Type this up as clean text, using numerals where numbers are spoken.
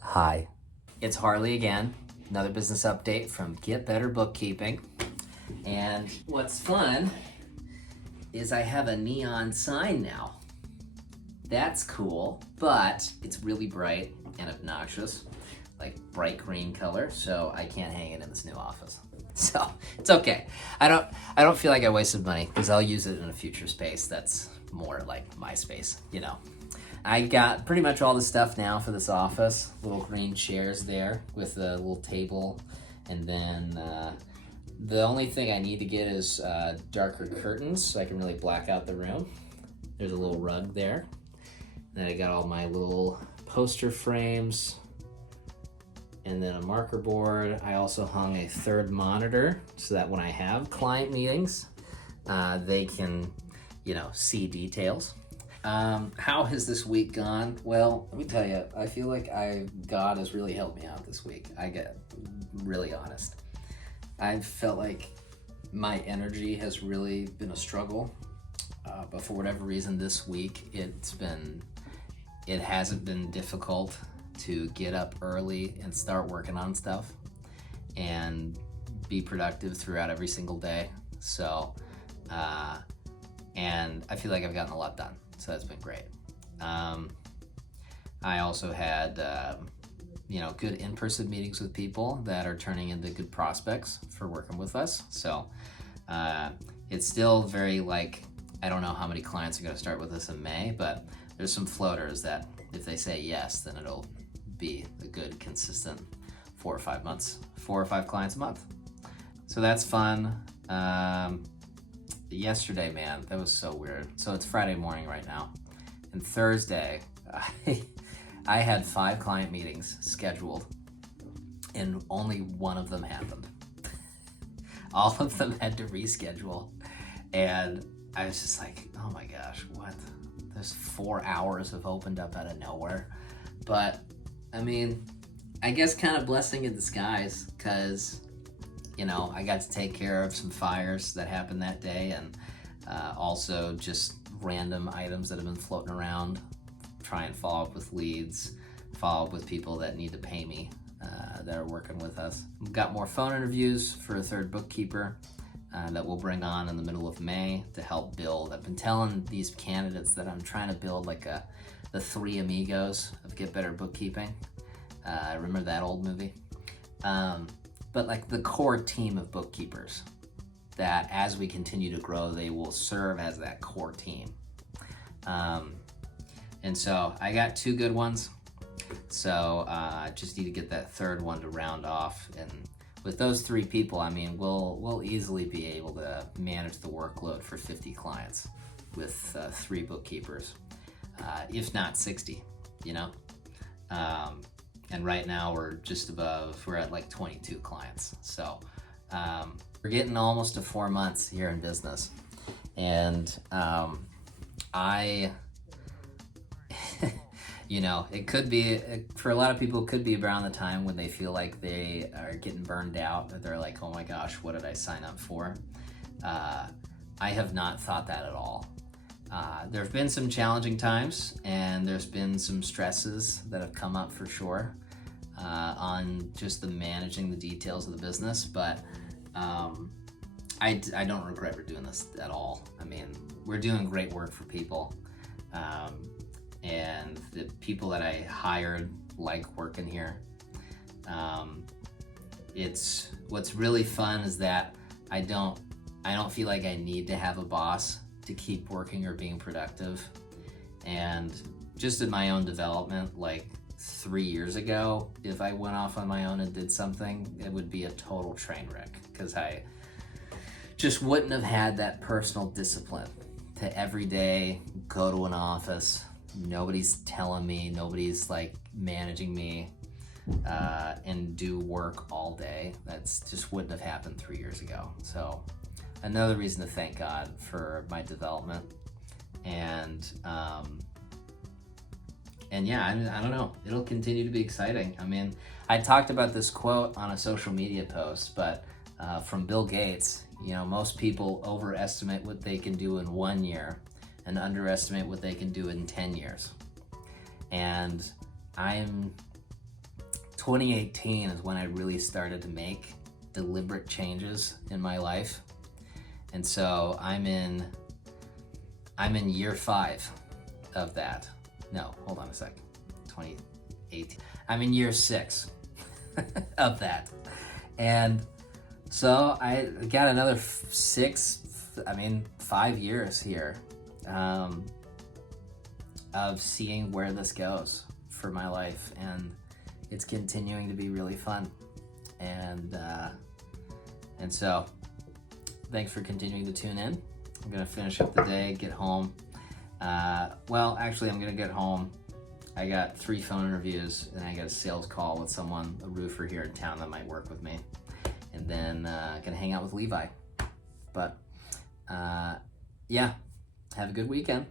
Hi, it's Harley again. Another business update from Better Bookkeeping. And what's fun is I have a neon sign now. That's cool, but it's really bright and obnoxious, like bright green color, so I can't hang it in this new office. So it's okay. I don't feel like I wasted money because I'll use it in a future space that's more like my space, you know. I got pretty much all the stuff now for this office. Little green chairs there with a little table. And then the only thing I need to get is darker curtains so I can really black out the room. There's a little rug there. Then I got all my little poster frames and then a marker board. I also hung a third monitor so that when I have client meetings, they can, see details. How has this week gone? Well, let me tell you, I feel like God has really helped me out this week. I get really honest. I've felt like my energy has really been a struggle, but for whatever reason this week, it hasn't been difficult to get up early and start working on stuff and be productive throughout every single day. So, and I feel like I've gotten a lot done. So that's been great. I also had, good in-person meetings with people that are turning into good prospects for working with us. So it's still very I don't know how many clients are going to start with us in May, but there's some floaters that if they say yes, then it'll be a good, consistent 4 or 5 months, 4 or 5 clients a month. So that's fun. Yesterday, man, that was so weird. So it's Friday morning right now. And Thursday, I had 5 client meetings scheduled and only one of them happened. All of them had to reschedule. And I was just like, oh my gosh, what? There's 4 hours have opened up out of nowhere. But I guess kind of blessing in disguise because I got to take care of some fires that happened that day and also just random items that have been floating around, try and follow up with leads, follow up with people that need to pay me that are working with us. We've got more phone interviews for a third bookkeeper that we'll bring on in the middle of May to help build. I've been telling these candidates that I'm trying to build the 3 amigos of Get Better Bookkeeping. Remember that old movie? But the core team of bookkeepers that as we continue to grow, they will serve as that core team. And so I got 2 good ones. So I just need to get that third one to round off. And with those 3 people, we'll easily be able to manage the workload for 50 clients with 3 bookkeepers, if not 60, And right now we're at 22 clients. So we're getting almost to 4 months here in business. And it could be, for a lot of people, it could be around the time when they feel like they are getting burned out. Or they're like, oh my gosh, what did I sign up for? I have not thought that at all. There have been some challenging times and there's been some stresses that have come up for sure on just the managing the details of the business, but I don't regret doing this at all. We're doing great work for people, and the people that I hired like working here. What's really fun is that I don't feel like I need to have a boss to keep working or being productive. And just in my own development, 3 years ago, if I went off on my own and did something, it would be a total train wreck because I just wouldn't have had that personal discipline to every day go to an office. Nobody's telling me, nobody's managing me and do work all day. That's just wouldn't have happened 3 years ago. So another reason to thank God for my development. And yeah, I don't know. It'll continue to be exciting. I talked about this quote on a social media post, but from Bill Gates, most people overestimate what they can do in 1 year and underestimate what they can do in 10 years. And 2018 is when I really started to make deliberate changes in my life. And so I'm in year 5 of that. No, hold on a sec. 2018. I'm in year 6 of that. And so I got another 5 years here of seeing where this goes for my life. And it's continuing to be really fun. And so thanks for continuing to tune in. I'm gonna finish up the day, get home. Well, actually, I'm gonna get home. I got 3 phone interviews, and I got a sales call with someone, a roofer here in town that might work with me. And then gonna hang out with Levi. But yeah, have a good weekend.